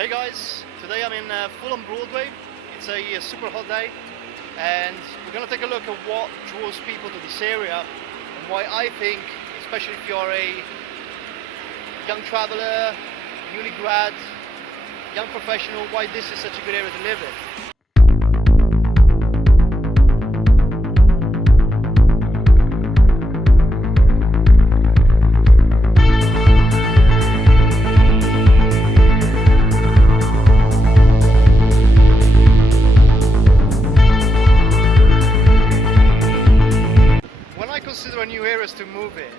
Hey guys, today I'm in Fulham Broadway. It's a super hot day and we're going to take a look at what draws people to this area and why I think, especially if you're a young traveller, uni grad, young professional, why this is such a good area to live in. Consider new areas to move in.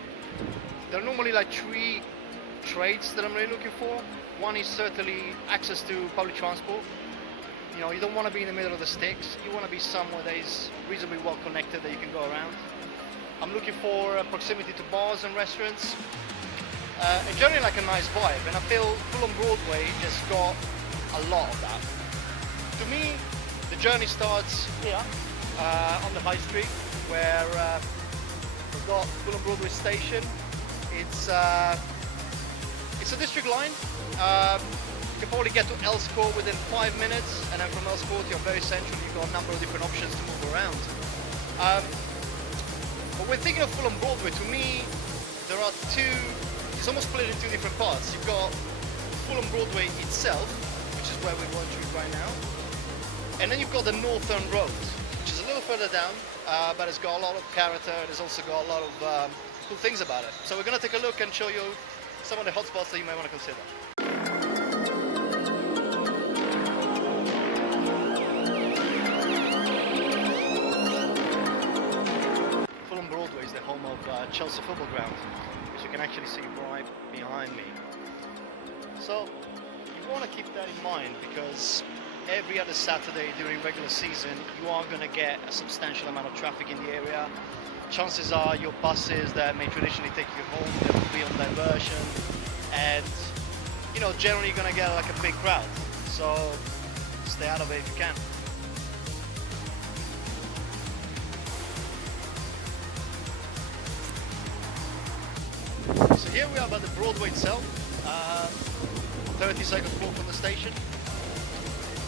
There are normally like three traits that I'm really looking for. One is certainly access to public transport. You don't want to be in the middle of the sticks. You want to be somewhere that is reasonably well connected that you can go around. I'm looking for proximity to bars and restaurants. And generally like a nice vibe. And I feel Fulham Broadway has got a lot of that. To me, the journey starts here on the High Street where we've got Fulham Broadway station. It's a district line. You can probably get to Earls Court within 5 minutes, and then from Earls Court you're very central. You've got a number of different options to move around. But when thinking of Fulham Broadway, to me, there are it's almost split in two different parts. You've got Fulham Broadway itself, which is where we're watching right now, and then you've got the Northern Road, which is a little further down, but it's got a lot of character and it's also got a lot of cool things about it. So we're going to take a look and show you some of the hotspots that you may want to consider. Fulham Broadway is the home of Chelsea football ground, which you can actually see right behind me. So you want to keep that in mind because every other Saturday during regular season you are going to get a substantial amount of traffic in the area. Chances are your buses that may traditionally take you home, they will be on diversion, and generally you're going to get like a big crowd, so stay out of it if you can. So here we are by the Broadway itself, 32nd floor from the station.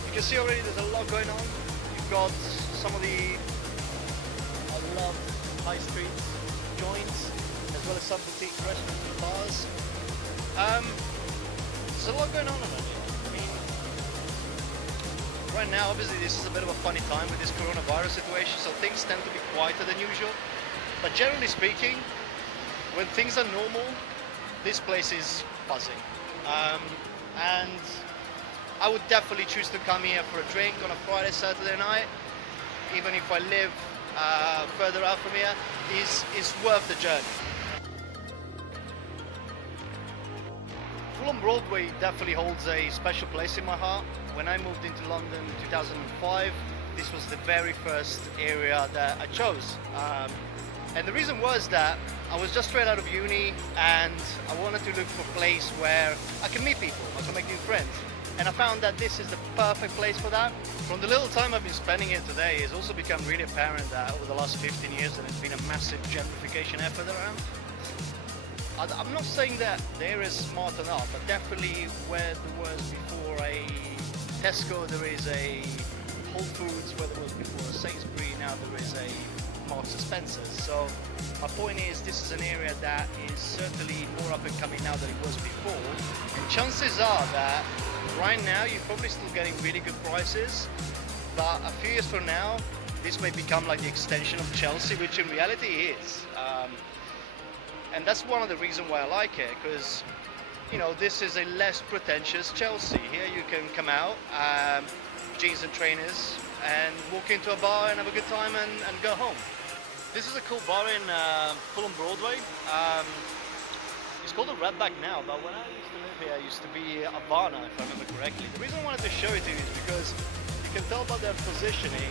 You can see already there's a lot going on. You've got some of the high street joints, as well as some boutique restaurants and bars. There's a lot going on around here. I mean, right now, obviously, this is a bit of a funny time with this coronavirus situation, so things tend to be quieter than usual. But generally speaking, when things are normal, this place is buzzing. And I would definitely choose to come here for a drink on a Friday, Saturday night, even if I live further out from here, is worth the journey. Fulham Broadway definitely holds a special place in my heart. When I moved into London in 2005, this was the very first area that I chose. And the reason was that I was just straight out of uni and I wanted to look for a place where I can meet people, I can make new friends. And I found that this is the perfect place for that. From the little time I've been spending here today, it's also become really apparent that over the last 15 years there has been a massive gentrification effort around. I'm not saying that the area is smart enough, but definitely where there was before a Tesco, there is a Whole Foods, where there was before a Sainsbury, now there is a Marks and Spencer's. So my point is, this is an area that is certainly more up and coming now than it was before. And chances are that right now you're probably still getting really good prices, but a few years from now this may become like the extension of Chelsea, which in reality is. And that's one of the reasons why I like it, because this is a less pretentious Chelsea. Here you can come out, jeans and trainers, and walk into a bar and have a good time and go home. This is a cool bar in Fulham Broadway. It's called the Redback now, but when I used to live here, it used to be Havana, if I remember correctly. The reason I wanted to show it to you is because you can tell by their positioning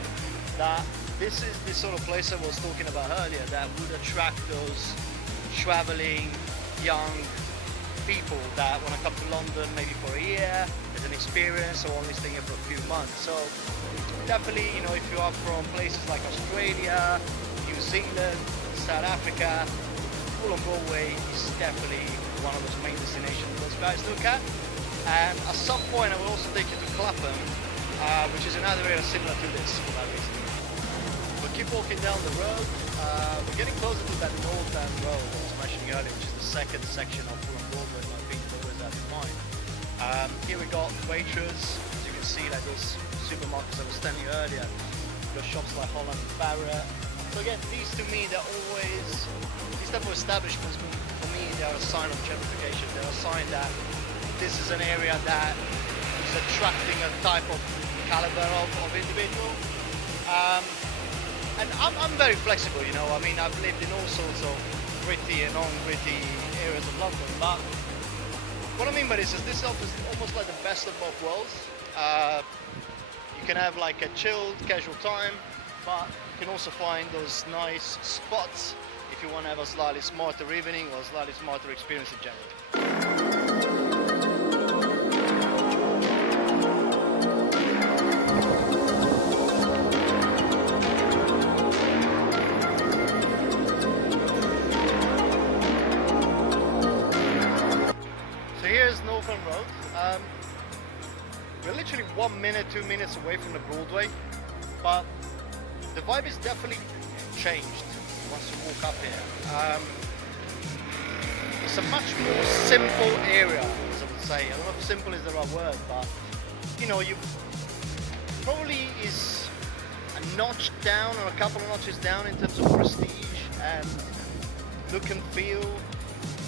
that this is the sort of place I was talking about earlier that would attract those traveling young people that want to come to London maybe for a year as an experience, or only staying here for a few months. So definitely, if you are from places like Australia, New Zealand, South Africa, Fulham Broadway is definitely one of those main destinations those guys look at. And at some point I will also take you to Clapham, which is another area similar to this for that reason. We'll keep walking down the road. We're getting closer to that northern road I was mentioning earlier, which is the second section of Fulham Broadway, my feet always have in mind. Here we got Waitrose, as you can see, like those supermarkets I was standing earlier. We've got shops like Holland and Barrett. So again, these to me, they're always, these type of establishments, for me, they are a sign of gentrification. They're a sign that this is an area that is attracting a type of caliber of individual. And I'm very flexible, you know. I mean, I've lived in all sorts of gritty and non-gritty areas of London, but what I mean by this is offers almost like the best of both worlds. You can have like a chilled, casual time, but you can also find those nice spots if you want to have a slightly smarter evening or a slightly smarter experience in general. We're literally 1 minute, 2 minutes away from the Broadway, but the vibe is definitely changed once you walk up here. It's a much more simple area, as I would say. I don't know if simple is the right word, but you know, you probably is a notch down or a couple of notches down in terms of prestige and look and feel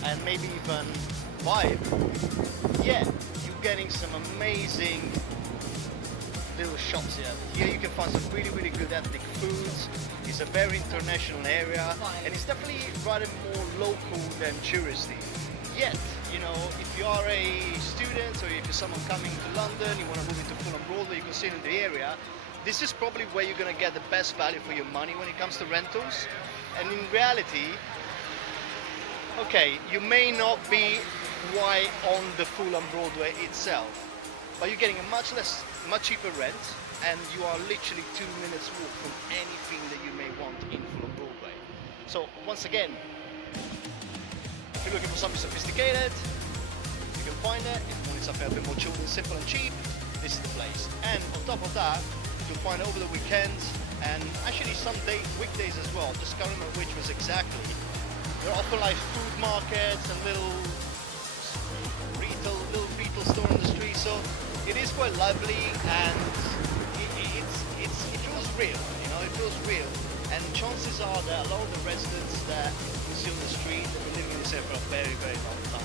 and maybe even vibe. Yet you're getting some amazing little shops here. Here you can find some really, really good ethnic foods. It's a very international area, and it's definitely rather more local than touristy. Yet, you know, if you are a student or if you're someone coming to London, you want to move into Fulham Broadway, you consider the area, this is probably where you're going to get the best value for your money when it comes to rentals. And in reality, okay, you may not be right on the Fulham Broadway itself, but you're getting a much cheaper rent, and you are literally 2 minutes walk from anything that you may want in Fulham Broadway. So once again, if you're looking for something sophisticated, you can find it. If you want something a bit more chilled and simple and cheap, this is the place. And on top of that, you'll find it over the weekends and actually some weekdays as well. Just can't remember which was exactly. There are often like food markets and little retail store on the street, so it is quite lively and it feels real, you know, it feels real. And chances are that a lot of the residents that you see on the street have been living in this area for a very, very long time.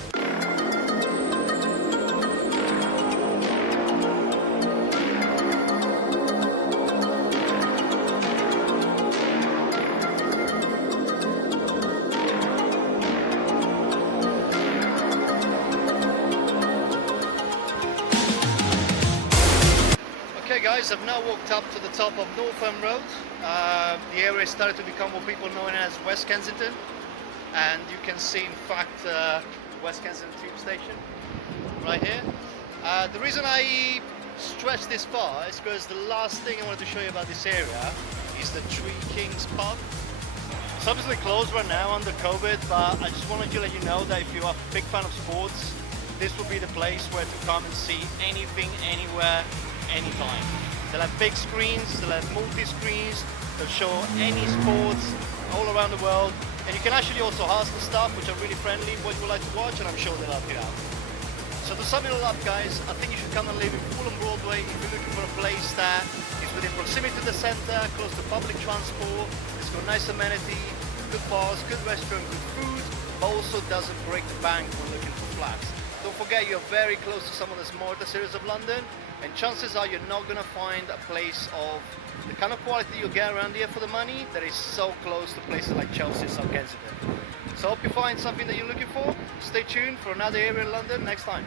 Okay guys, I've now walked up to the top of Northam Road. The area started to become what people know as West Kensington, and you can see in fact West Kensington Tube Station right here. The reason I stretched this far is because the last thing I wanted to show you about this area is the Three Kings pub. It's obviously closed right now under COVID, but I just wanted to let you know that if you're a big fan of sports, this will be the place where to come and see anything, anywhere, anytime. They'll have big screens, they'll have multi-screens, they'll show any sports all around the world, and you can actually also ask the staff, which are really friendly, what you would like to watch, and I'm sure they'll help you out. So to sum it all up guys, I think you should come and live in Fulham Broadway if you're looking for a place that is within proximity to the centre, close to public transport, it's got nice amenity, good bars, good restaurant, good food, but also doesn't break the bank when looking for flats. Don't forget you're very close to some of the smarter areas of London, and chances are you're not going to find a place of the kind of quality you'll get around here for the money that is so close to places like Chelsea and South Kensington. So I hope you find something that you're looking for. Stay tuned for another area in London next time.